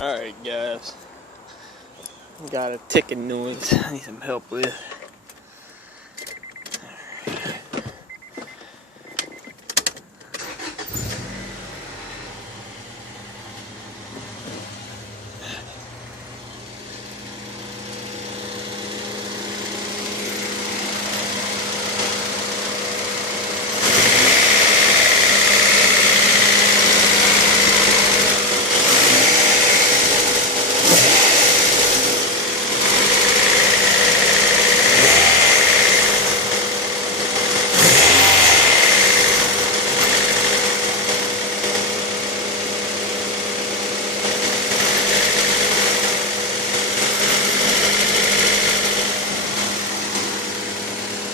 Alright guys, got a ticking noise I need some help with.